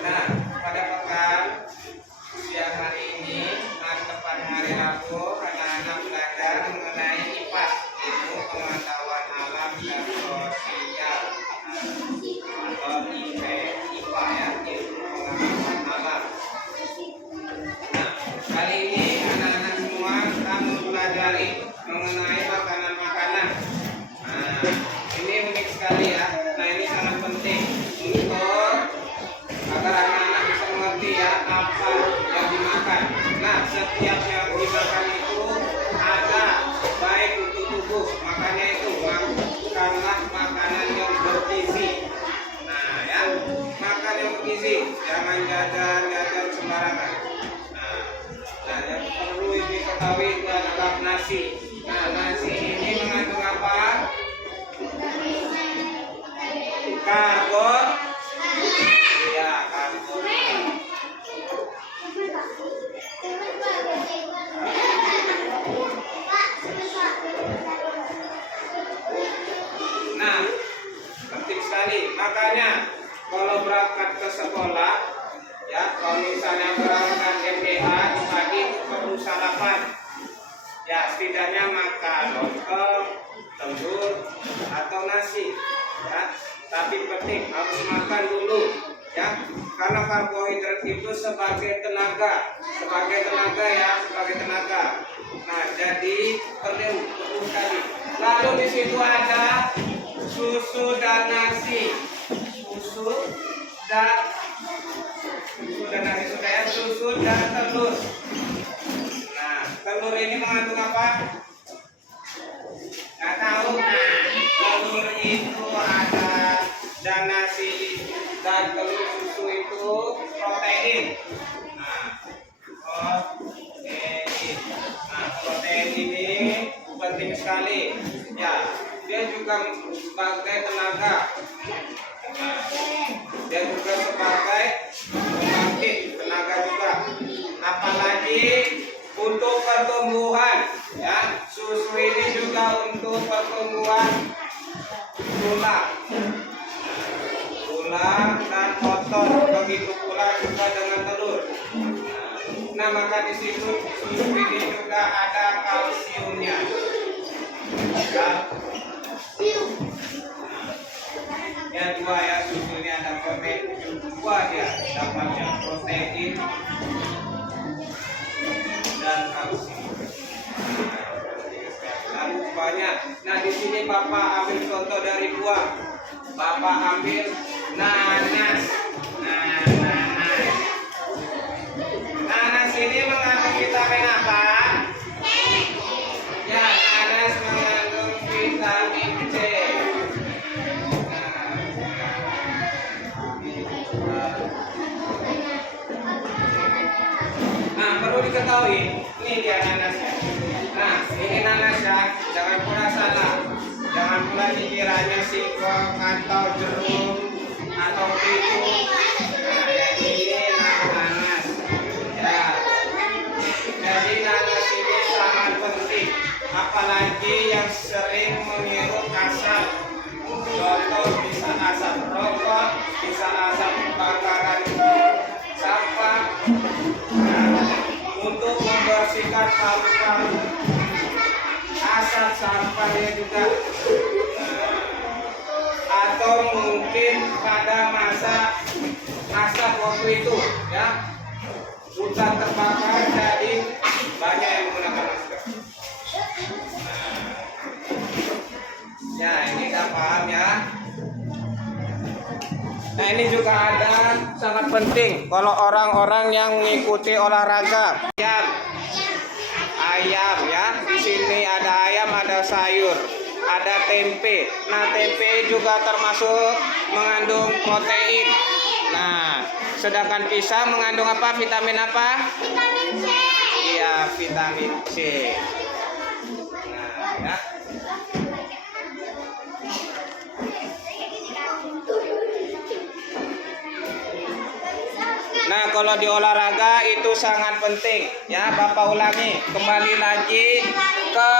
Nah, pada pekan siang hari ini, tepat hari Rabu, anak-anak belajar mengenai IPAS, ilmu pengetahuan alam dan sosial, atau IPA ya, ilmu pengetahuan alam. Nah, kali ini anak-anak semua akan mempelajari mengenai makanan-makanan. Nah, ini unik sekali ya. Nah, ini sangat penting untuk agar anak-anak bisa mengerti ya apa yang dimakan. Nah, setiap yang dimakan itu ada baik untuk tubuh, makanya itu makanlah makanan yang bergizi. Nah ya, makan yang bergizi, jangan jajan sembarangan. Nah, yang perlu diketahui itu adalah nasi. Nah, nasi ini mengandung apa? Karbo. Ya, karbo. Nah, penting sekali. Makanya kalau berangkat ke sekolah, ya, kalau misalnya berangkat MTH di pagi perlu sarapan. Ya, setidaknya makan lontong, telur, atau nasi. Ya, tapi penting harus makan dulu. Ya, karena karbohidrat itu sebagai tenaga ya, sebagai tenaga. Nah, jadi perlu sekali. Lalu di situ ada susu dan nasi, susu dan nasi supaya susu dan telur. Nah, telur ini mengandung apa? Nggak tahu. Nah, telur itu ada dan nasi dan telur susu itu protein. Nah, protein. Nah, protein ini penting sekali. Ya, dia juga sebagai tenaga. Nah, dia juga sebagai pembangkit tenaga juga. Apalagi untuk pertumbuhan. Ya, susu ini juga untuk pertumbuhan tulang dan otot, begitu pula juga dengan telur. Nah, maka di situ susu ini juga ada kalsiumnya. Ya, dua ya, susu ini ada protein, dua dia dapatnya protein dan kalsium. Lalu banyak. Nah, di sini Bapak ambil contoh dari buah. Bapak ambil nanas. Nanas ini mengandung vitamin apa? Ya, nanas mengandung vitamin C. Nah, perlu diketahui, ini dia nanasnya. Nah, ini nanas ya, jangan pula salah. Jangan pula dikiranya singkong atau jeruk atau pitu. Nah, yang ini nanas. Ya. Jadi nanas ini sangat penting, apalagi yang sering menghirup asap. Contoh bisa asap rokok, bisa asap bakaran sampah. Nah, untuk membersihkan paru-paru, asap sampahnya juga. Atau mungkin pada masa waktu itu ya, hutan terbakar, jadi banyak yang menggunakan masker. Ya, ini kita paham ya. Nah, ini juga ada sangat penting kalau orang-orang yang mengikuti olahraga. Ayam ya, di sini ada ayam, ada sayur, ada tempe. Nah, tempe juga termasuk mengandung protein. Nah, sedangkan pisang mengandung apa? Vitamin apa? Vitamin C. Iya, vitamin C. Nah, ya. Nah, kalau di olahraga itu sangat penting ya. Bapak ulangi kembali lagi ke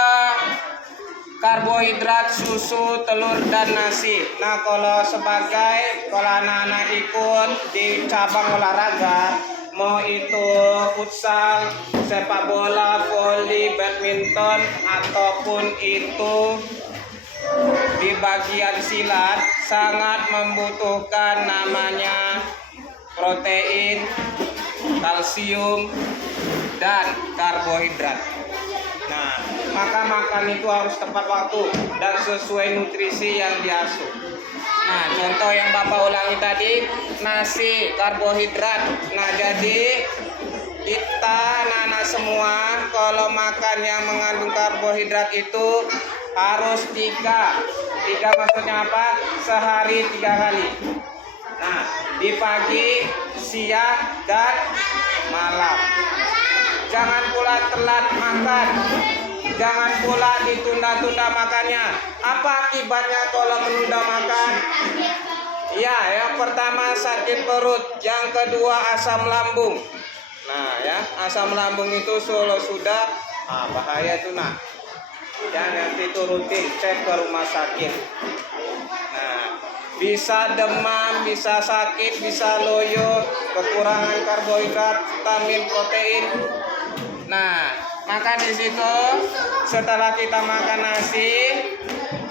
karbohidrat, susu, telur, dan nasi. Nah, kalau anak-anak ikut di cabang olahraga, mau itu futsal, sepak bola, voli, badminton, ataupun itu di bagian silat, sangat membutuhkan namanya protein, kalsium, dan karbohidrat. Nah, maka makan itu harus tepat waktu dan sesuai nutrisi yang diasuh. Nah, contoh yang Bapak ulangi tadi, nasi, karbohidrat. Nah, jadi kita anak-anak semua kalau makan yang mengandung karbohidrat itu harus tiga maksudnya apa? Sehari 3 kali. Nah, di pagi, siang, dan malam. Jangan pula telat makan. Jangan pula ditunda-tunda makannya. Apa akibatnya kalau menunda makan? Ya, yang pertama sakit perut, yang kedua asam lambung. Nah, ya, asam lambung itu sudah bahaya tuh, nah. Dan nanti itu rutin cek ke rumah sakit. Nah, bisa demam, bisa sakit, bisa loyo, kekurangan karbohidrat, vitamin, protein. Nah, maka di situ setelah kita makan nasi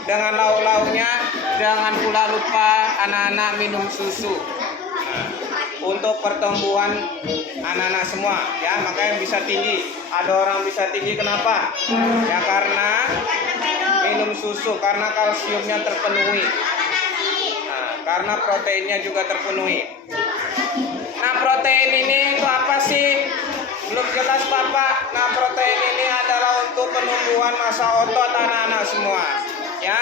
dengan lauk-lauknya, jangan pula lupa anak-anak minum susu. Nah, untuk pertumbuhan anak-anak semua, ya, makanya bisa tinggi. Ada orang bisa tinggi kenapa? Ya karena minum susu, karena kalsiumnya terpenuhi. Nah, karena proteinnya juga terpenuhi. Nah, protein ini untuk apa sih? Belum jelas Bapak. Nah, protein ini adalah untuk penumbuhan massa otot anak-anak semua, ya.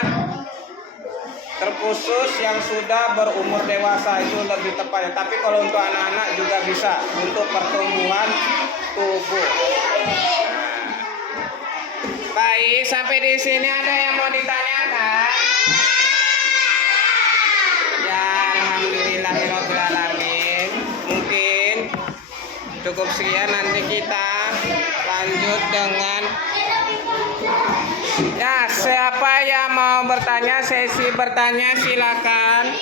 Terkhusus yang sudah berumur dewasa itu lebih tepatnya. Tapi kalau untuk anak-anak juga bisa untuk pertumbuhan tubuh. Nah, baik, sampai di sini ada yang mau ditanyakan? Ya, alhamdulillahirobbilalamin. Mungkin cukup sekian, nanti kita lanjut dengan ya, siapa yang mau bertanya, sesi bertanya silakan.